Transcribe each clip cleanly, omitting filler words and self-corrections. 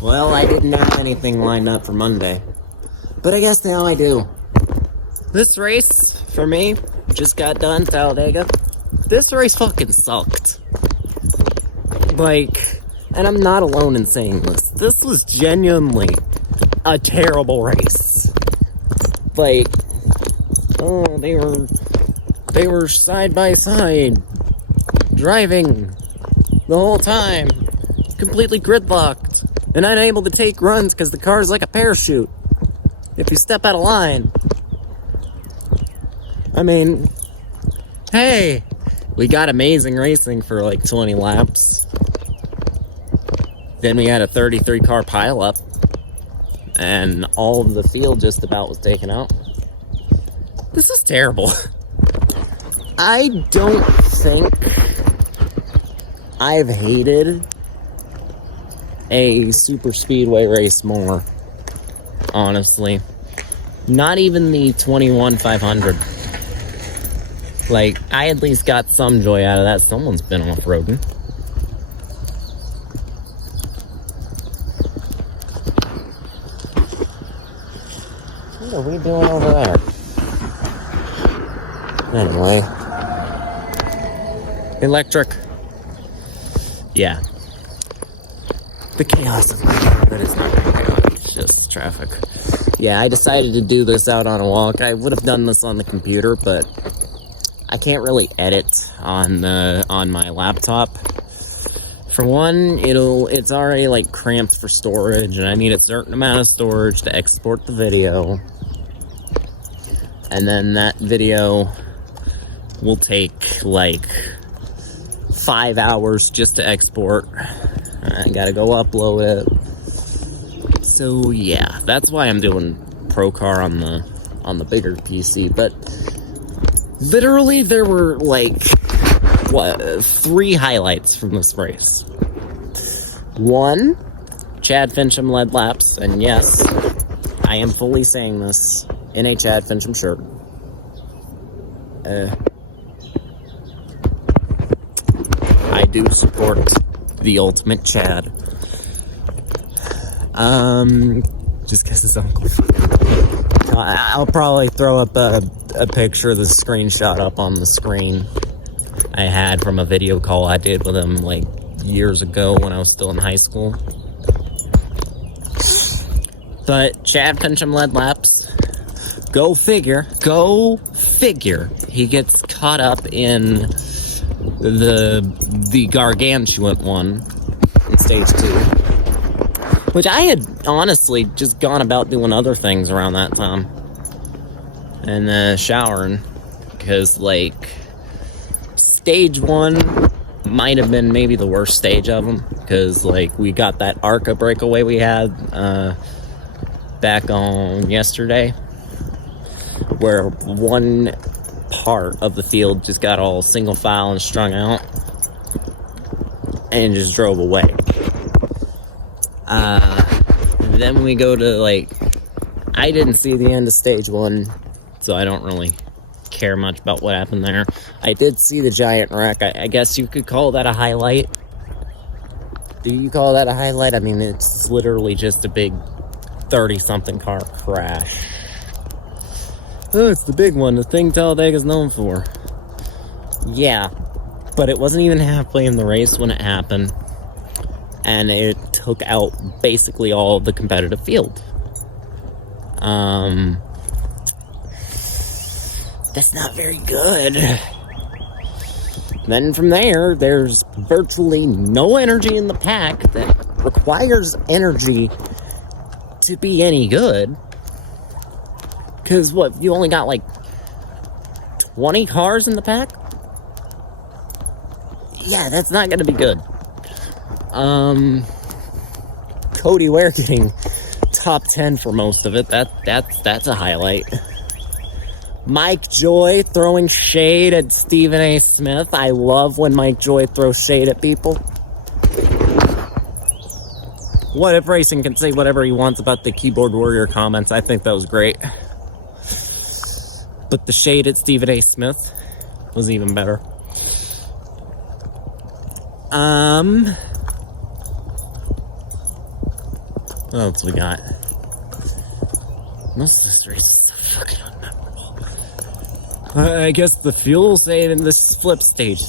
Well, I didn't have anything lined up for Monday. But I guess now I do. This race, for me, just got done, Talladega. This race fucking sucked. Like, and I'm not alone in saying this. This was genuinely a terrible race. Like, oh, they were side by side, driving the whole time, completely gridlocked, and unable to take runs because the car's like a parachute if you step out of line. I mean, hey, we got amazing racing for like 20 laps. Then we had a 33 car pileup, and all of the field just about was taken out. This is terrible. I don't think I've hated a super speedway race more, honestly. Not even the 21 500. Like, I at least got some joy out of that. Someone's been off-roading. What are we doing over there? Anyway. Electric. Yeah. The chaos of my but it's not very chaotic. It's just traffic. Yeah, I decided to do this out on a walk. I would have done this on the computer, but I can't really edit on my laptop. For one, it's already like cramped for storage, and I need a certain amount of storage to export the video. And then that video will take like 5 hours just to export. I gotta go upload it. So yeah, that's why I'm doing Procar on the bigger PC. But literally, there were like 3 highlights from this race. One, Chad Fincham led laps, and yes, I am fully saying this in a Chad Fincham shirt. I do support the ultimate Chad. Just because his uncle. I'll probably throw up a picture of the screenshot up on the screen I had from a video call I did with him like years ago when I was still in high school. But Chad Fincham led laps. Go figure. He gets caught up in the gargantuan one in stage 2. Which I had honestly just gone about doing other things around that time. And showering. Because, like, stage 1 might have been maybe the worst stage of them. Because, like, we got that ARCA breakaway we had back on yesterday. Where one part of the field just got all single file and strung out. And just drove away. Then we go to, like, I didn't see the end of stage 1, so I don't really care much about what happened there. I did see the giant wreck. I guess you could call that a highlight. Do you call that a highlight? I mean, it's literally just a big 30-something car crash. Oh, it's the big one, the thing Talladega's known for. Yeah, but it wasn't even halfway in the race when it happened. And it took out basically all of the competitive field. That's not very good. Then from there, there's virtually no energy in the pack that requires energy to be any good. Because what, you only got like 20 cars in the pack? Yeah, that's not going to be good. Cody Ware getting top 10 for most of it. That's a highlight. Mike Joy throwing shade at Stephen A. Smith. I love when Mike Joy throws shade at people. What If Racing can say whatever he wants about the Keyboard Warrior comments. I think that was great. But the shade at Stephen A. Smith was even better. What else we got? Most of this race is so fucking unmemorable. I guess the fuel saving this flip stage.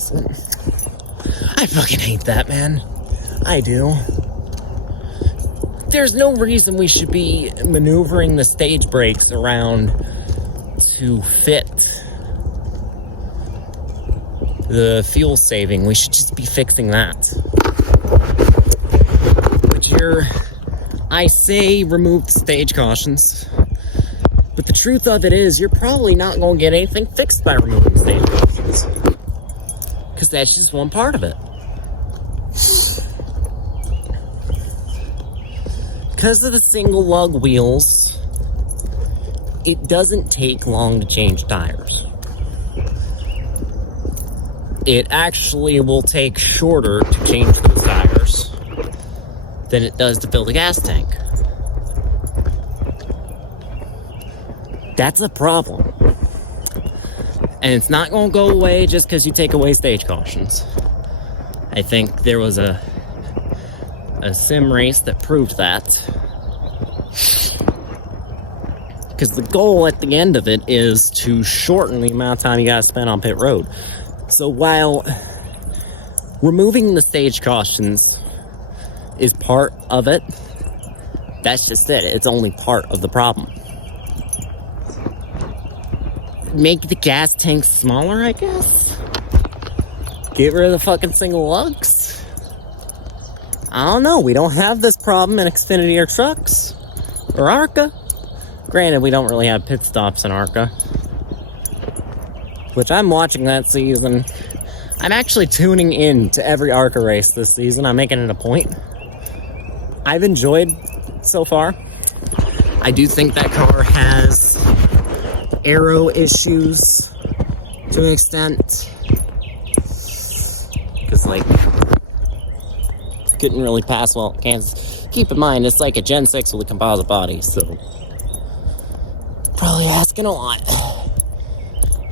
I fucking hate that, man. I do. There's no reason we should be maneuvering the stage brakes around to fit the fuel saving. We should just be fixing that. I say remove the stage cautions, but the truth of it is you're probably not going to get anything fixed by removing stage cautions, because that's just one part of it. Because of the single lug wheels, it doesn't take long to change tires. It actually will take shorter to change those tires than it does to fill the gas tank. That's a problem. And it's not going to go away just because you take away stage cautions. I think there was a sim race that proved that. Because the goal at the end of it is to shorten the amount of time you gotta spend on pit road. So while removing the stage cautions is part of it, that's just it. It's only part of the problem. Make the gas tank smaller, I guess? Get rid of the fucking single lugs? I don't know. We don't have this problem in Xfinity or trucks. Or ARCA. Granted, we don't really have pit stops in ARCA. Which I'm watching that season. I'm actually tuning in to every ARCA race this season. I'm making it a point. I've enjoyed so far. I do think that car has aero issues to an extent. Because, like, couldn't really pass well at Kansas. Keep in mind, it's like a Gen 6 with a composite body, so probably asking a lot.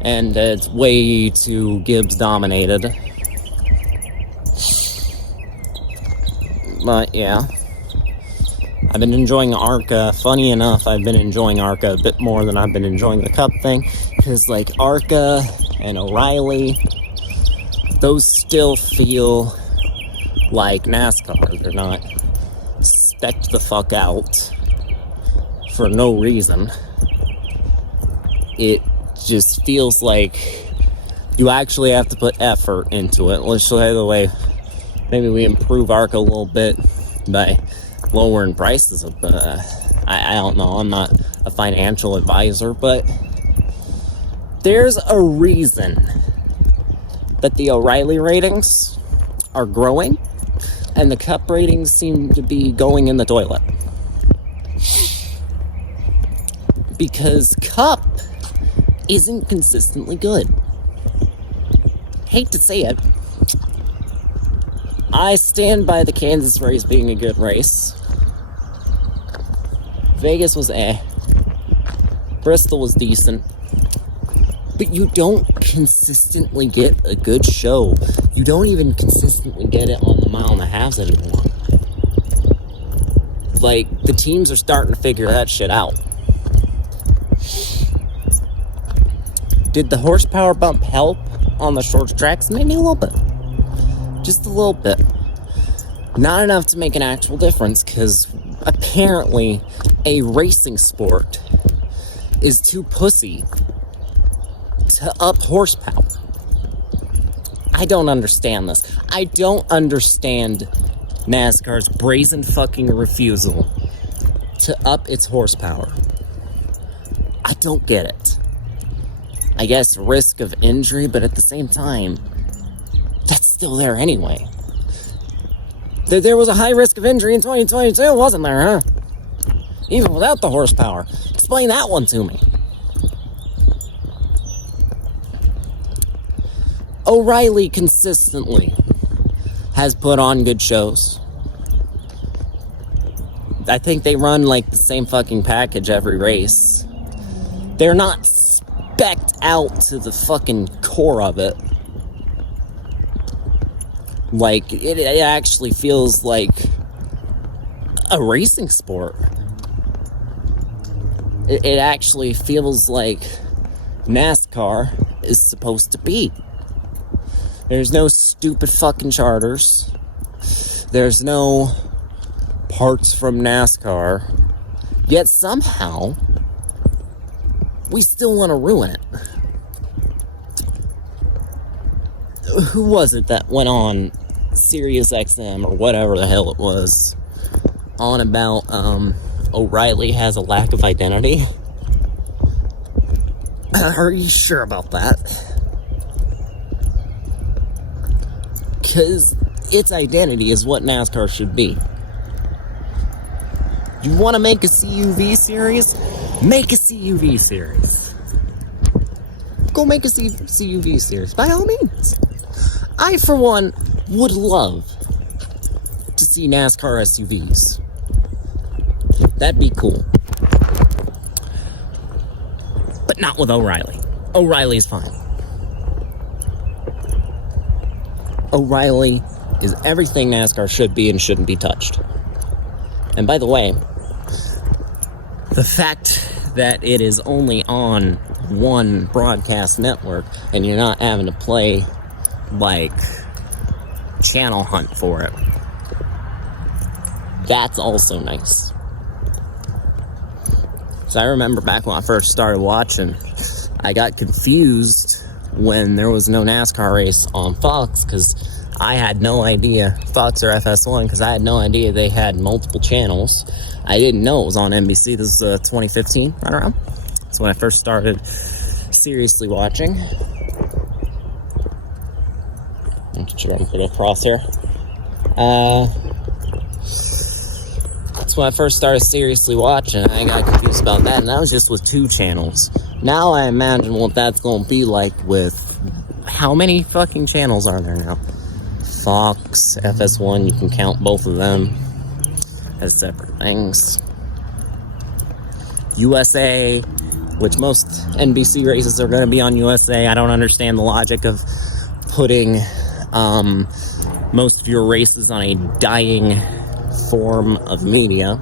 And it's way too Gibbs dominated. But yeah, I've been enjoying ARCA. Funny enough, I've been enjoying ARCA a bit more than I've been enjoying the Cup thing. Because, like, ARCA and O'Reilly, those still feel like NASCAR. They're not specced the fuck out for no reason. It just feels like you actually have to put effort into it. Let's say the way maybe we improve ARCA a little bit by lowering prices of I don't know, I'm not a financial advisor, but there's a reason that the O'Reilly ratings are growing and the Cup ratings seem to be going in the toilet. Because Cup isn't consistently good. Hate to say it. I stand by the Kansas race being a good race. Vegas was Bristol was decent. But you don't consistently get a good show. You don't even consistently get it on the mile and a halves anymore. Like, the teams are starting to figure that shit out. Did the horsepower bump help on the short tracks? Maybe a little bit. Just a little bit. Not enough to make an actual difference, because apparently a racing sport is too pussy to up horsepower. I don't understand this. I don't understand NASCAR's brazen fucking refusal to up its horsepower. I don't get it. I guess risk of injury, but at the same time, that's still there anyway. There was a high risk of injury in 2022, wasn't there, huh? Even without the horsepower. Explain that one to me. O'Reilly consistently has put on good shows. I think they run like the same fucking package every race. They're not specced out to the fucking core of it. Like, it actually feels like a racing sport. It actually feels like NASCAR is supposed to be. There's no stupid fucking charters. There's no parts from NASCAR. Yet somehow, we still want to ruin it. Who was it that went on Sirius XM or whatever the hell it was on about O'Reilly has a lack of identity? Are you sure about that? Because its identity is what NASCAR should be. You want to make a CUV series? Make a CUV series. Go make a CUV series, by all means. I, for one, would love to see NASCAR SUVs. That'd be cool. But not with O'Reilly. O'Reilly's fine. O'Reilly is everything NASCAR should be and shouldn't be touched. And by the way, the fact that it is only on one broadcast network and you're not having to play, like, channel hunt for it, that's also nice. So I remember back when I first started watching, I got confused when there was no NASCAR race on Fox, because I had no idea, Fox or FS1, because I had no idea they had multiple channels. I didn't know it was on NBC. This is 2015, right around. That's when I first started seriously watching. I'm not sure I'm put across here. That's when I first started seriously watching. I got confused about that, and that was just with 2 channels. Now I imagine what that's going to be like with how many fucking channels are there now? Fox, FS1, you can count both of them as separate things. USA, which most NBC races are going to be on USA. I don't understand the logic of putting most of your races on a dying form of media.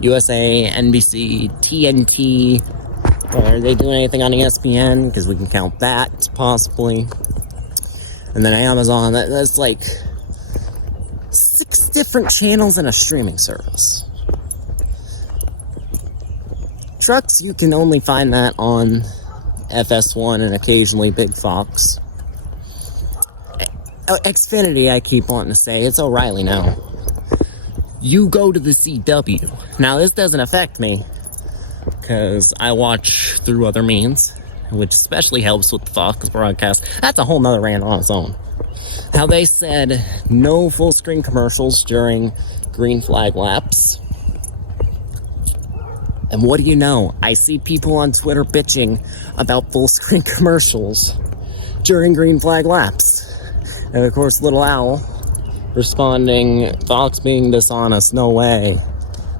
USA, NBC, TNT. Are they doing anything on ESPN? Because we can count that, possibly. And then Amazon, that's like 6 different channels in a streaming service. Trucks, you can only find that on FS1 and occasionally Big Fox. Xfinity, I keep wanting to say, it's O'Reilly now. You go to the CW. Now, this doesn't affect me, because I watch through other means, which especially helps with the Fox broadcast. That's a whole nother rant on its own. How they said no full screen commercials during green flag laps. And what do you know? I see people on Twitter bitching about full screen commercials during green flag laps. And of course, Little Owl responding, Fox being dishonest, no way.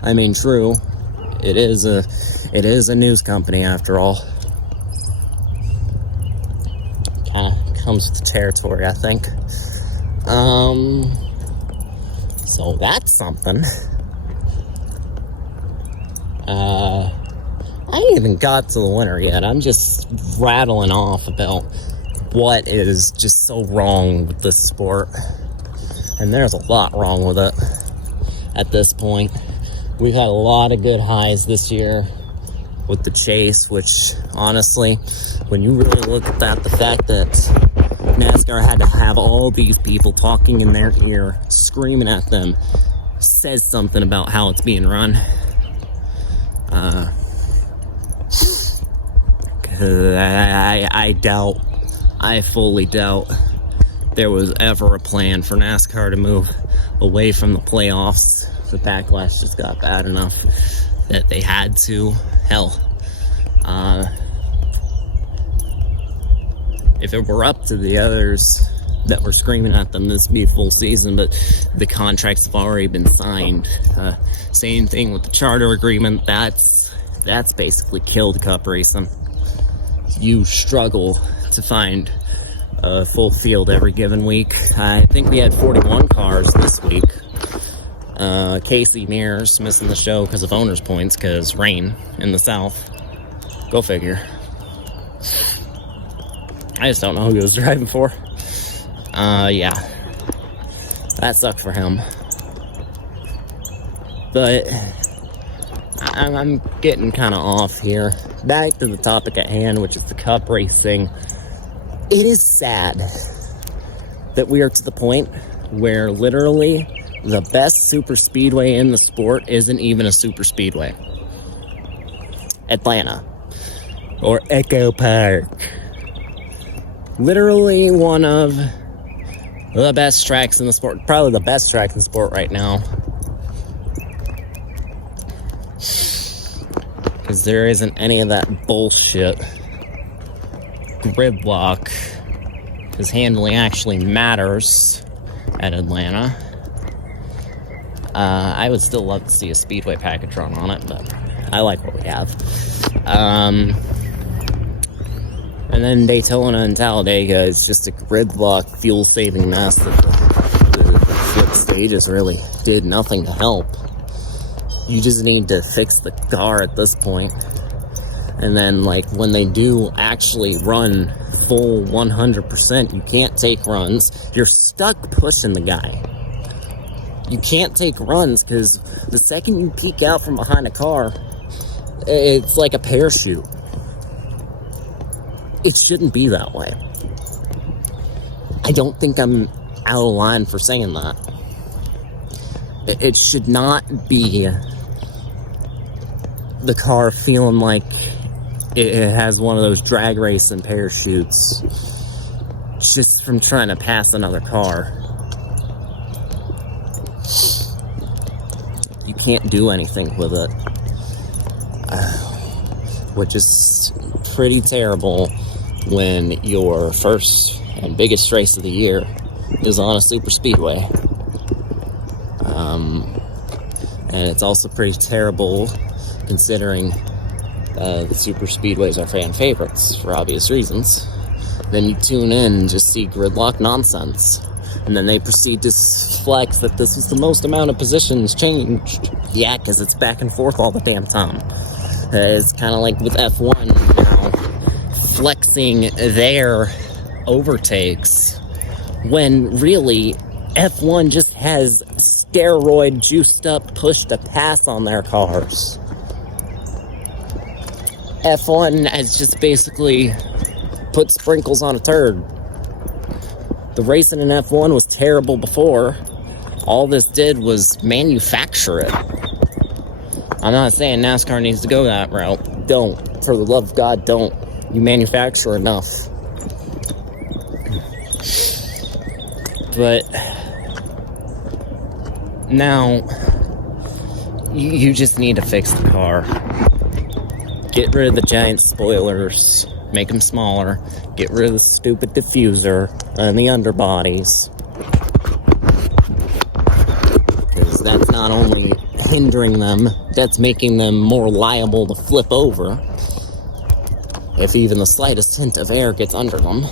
I mean, true. It is a news company after all. Kind of comes with the territory, I think. So that's something. I ain't even got to the winner yet. I'm just rattling off about what is just so wrong with this sport. And there's a lot wrong with it at this point. We've had a lot of good highs this year with the chase, which honestly, when you really look at that, the fact that NASCAR had to have all these people talking in their ear, screaming at them, says something about how it's being run. I fully doubt there was ever a plan for NASCAR to move away from the playoffs. The backlash just got bad enough that they had to. Hell, if it were up to the others that were screaming at them, this would be a full season, but the contracts have already been signed. Same thing with the charter agreement. That's basically killed cup racing. You struggle to find a full field every given week. I think we had 41 cars this week. Casey Mears missing the show because of owner's points, because rain in the south. Go figure. I just don't know who he was driving for. Yeah. That sucked for him. But I'm getting kind of off here. Back to the topic at hand, which is the cup racing. It is sad that we are to the point where literally the best super speedway in the sport isn't even a super speedway. Atlanta. Or Echo Park. Literally one of the best tracks in the sport. Probably the best track in the sport right now. Because there isn't any of that bullshit gridlock. Because handling actually matters at Atlanta. I would still love to see a Speedway package run on it, but I like what we have. And then Daytona and Talladega is just a gridlock, fuel-saving mess that the flip stages really did nothing to help. You just need to fix the car at this point. And then, like, when they do actually run full 100%, you can't take runs. You're stuck pushing the guy. You can't take runs because the second you peek out from behind a car, it's like a parachute. It shouldn't be that way. I don't think I'm out of line for saying that. It should not be the car feeling like it has one of those drag racing parachutes just from trying to pass another car. You can't do anything with it. Which is pretty terrible when your first and biggest race of the year is on a super speedway. And it's also pretty terrible considering the super speedways are fan favorites for obvious reasons. Then you tune in and just see gridlock nonsense. And then they proceed to flex that this was the most amount of positions changed. Yeah, because it's back and forth all the damn time. It's kind of like with F1 now, flexing their overtakes, when really F1 just has steroid juiced up push to pass on their cars. F1 has just basically put sprinkles on a turd. The racing in F1 was terrible before. All this did was manufacture it. I'm not saying NASCAR needs to go that route. Don't. For the love of God, don't. You manufacture enough. But now, you just need to fix the car. Get rid of the giant spoilers. Make them smaller. Get rid of the stupid diffuser and the underbodies. Because that's not only hindering them, that's making them more liable to flip over if even the slightest hint of air gets under them.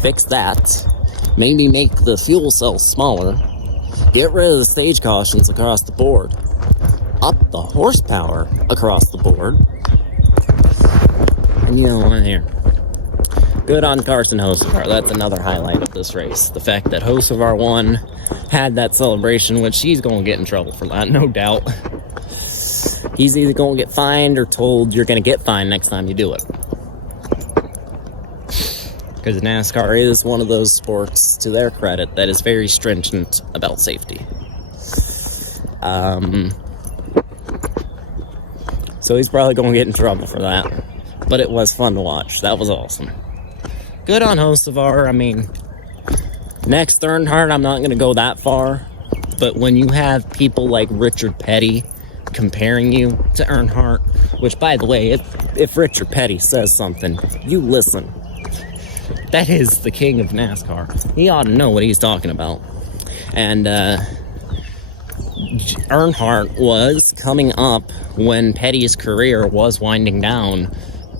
Fix that. Maybe make the fuel cells smaller. Get rid of the stage cautions across the board. Up the horsepower across the board. And you know what, here. Good on Carson Hocevar. That's another highlight of this race. The fact that Hocevar won, had that celebration, which he's going to get in trouble for that, no doubt. He's either going to get fined or told you're going to get fined next time you do it. Because NASCAR is one of those sports, to their credit, that is very stringent about safety. So he's probably going to get in trouble for that. But it was fun to watch. That was awesome. Good on Hocevar. I mean, next Earnhardt, I'm not going to go that far. But when you have people like Richard Petty comparing you to Earnhardt, which, by the way, if Richard Petty says something, you listen. That is the king of NASCAR. He ought to know what he's talking about. And Earnhardt was coming up when Petty's career was winding down.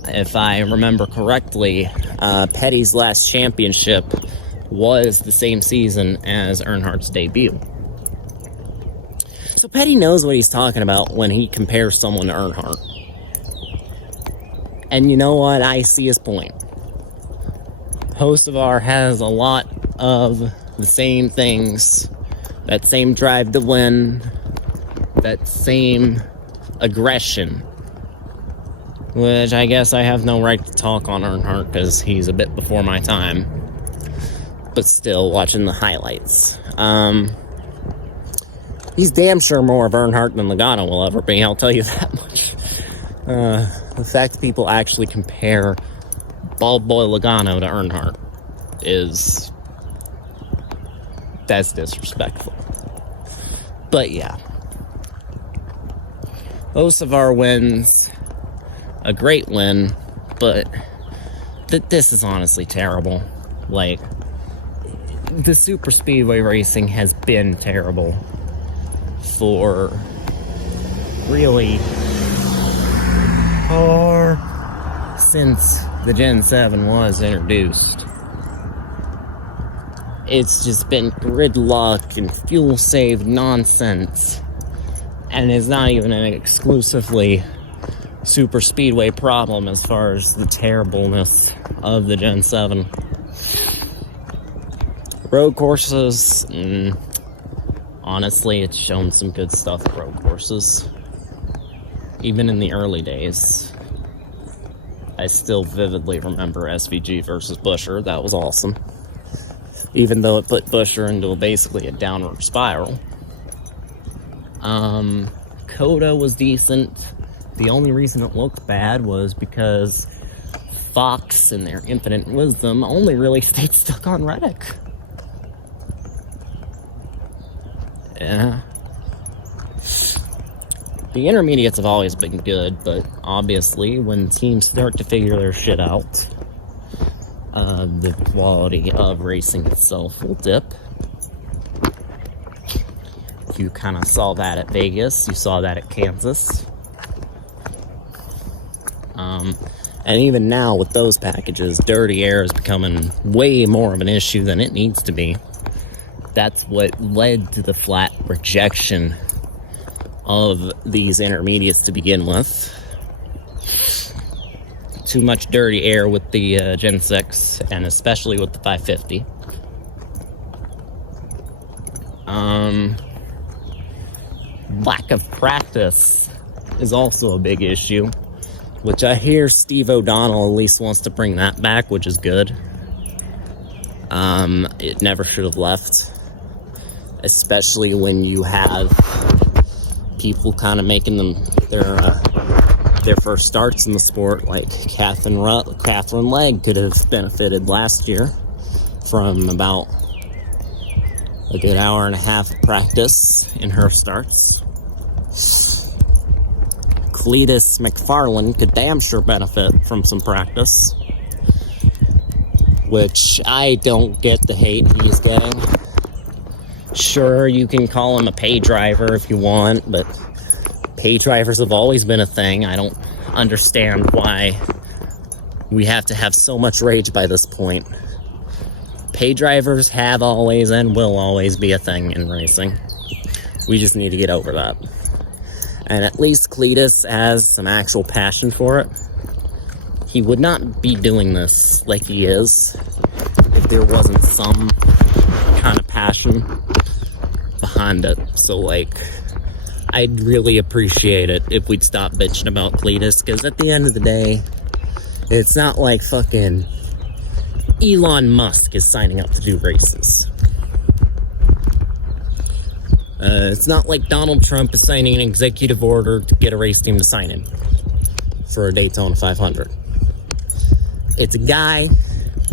If I remember correctly, Petty's last championship was the same season as Earnhardt's debut. So Petty knows what he's talking about when he compares someone to Earnhardt. And you know what? I see his point. Hocevar has a lot of the same things. That same drive to win. That same aggression. Which I guess I have no right to talk on Earnhardt because he's a bit before my time. But still, watching the highlights. He's damn sure more of Earnhardt than Logano will ever be, I'll tell you that much. The fact that people actually compare Bald Boy Logano to Earnhardt that's disrespectful. But yeah. Hocevar wins a great win, but this is honestly terrible. Like, the Superspeedway racing has been terrible for really since the Gen 7 was introduced. It's just been gridlock and fuel saved nonsense, and it's not even an exclusively Superspeedway problem as far as the terribleness of the Gen 7. Road courses, honestly, it's shown some good stuff at road courses. Even in the early days. I still vividly remember SVG versus Buescher. That was awesome. Even though it put Buescher into basically a downward spiral. Coda was decent. The only reason it looked bad was because Fox, in their infinite wisdom, only really stayed stuck on Reddick. Yeah. The intermediates have always been good, but obviously when teams start to figure their shit out, the quality of racing itself will dip. You kind of saw that at Vegas, you saw that at Kansas. And even now with those packages, dirty air is becoming way more of an issue than it needs to be. That's what led to the flat rejection of these intermediates to begin with. Too much dirty air with the Gen 6, and especially with the 550. Lack of practice is also a big issue, which I hear Steve O'Donnell at least wants to bring that back, which is good. It never should have left, especially when you have people kind of making them their first starts in the sport, like Catherine Legg could have benefited last year from about a good hour and a half of practice in her starts. Cletus McFarlane could damn sure benefit from some practice, which I don't get the hate he's getting. Sure, you can call him a pay driver if you want, but pay drivers have always been a thing. I don't understand why we have to have so much rage by this point. Pay drivers have always and will always be a thing in racing. We just need to get over that. And at least Cletus has some actual passion for it. He would not be doing this like he is if there wasn't some kind of passion behind it. So, like, I'd really appreciate it if we'd stop bitching about Cletus, because at the end of the day, it's not like fucking Elon Musk is signing up to do races. It's not like Donald Trump is signing an executive order to get a race team to sign in for a Daytona 500. It's a guy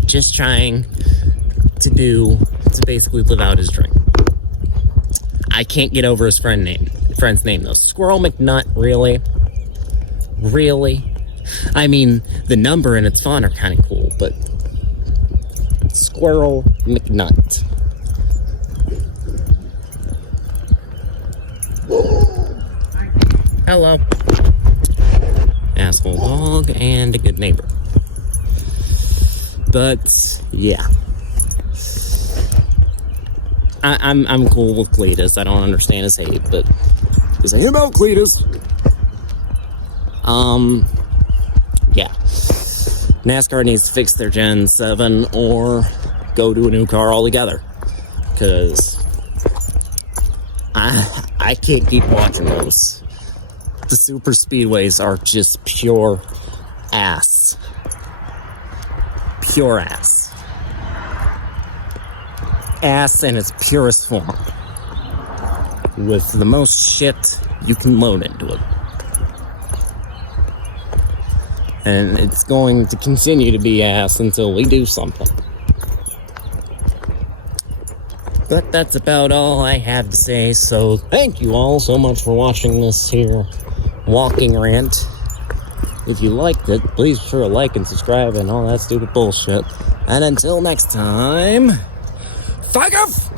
just trying to basically live out his dream. I can't get over his friend's name though. Squirrel McNutt, really? Really? I mean, the number and its font are kind of cool, but Squirrel McNutt. Hello. Asshole dog and a good neighbor. But, yeah. I'm cool with Cletus. I don't understand his hate, but he's like, about Cletus. Yeah. NASCAR needs to fix their Gen 7 or go to a new car altogether. Because I can't keep watching those. The Superspeedways are just pure ass. Pure ass. Ass in its purest form. With the most shit you can load into it. And it's going to continue to be ass until we do something. But that's about all I have to say, so thank you all so much for watching this here walking rant. If you liked it, please be sure to like and subscribe and all that stupid bullshit. And until next time, fuck off!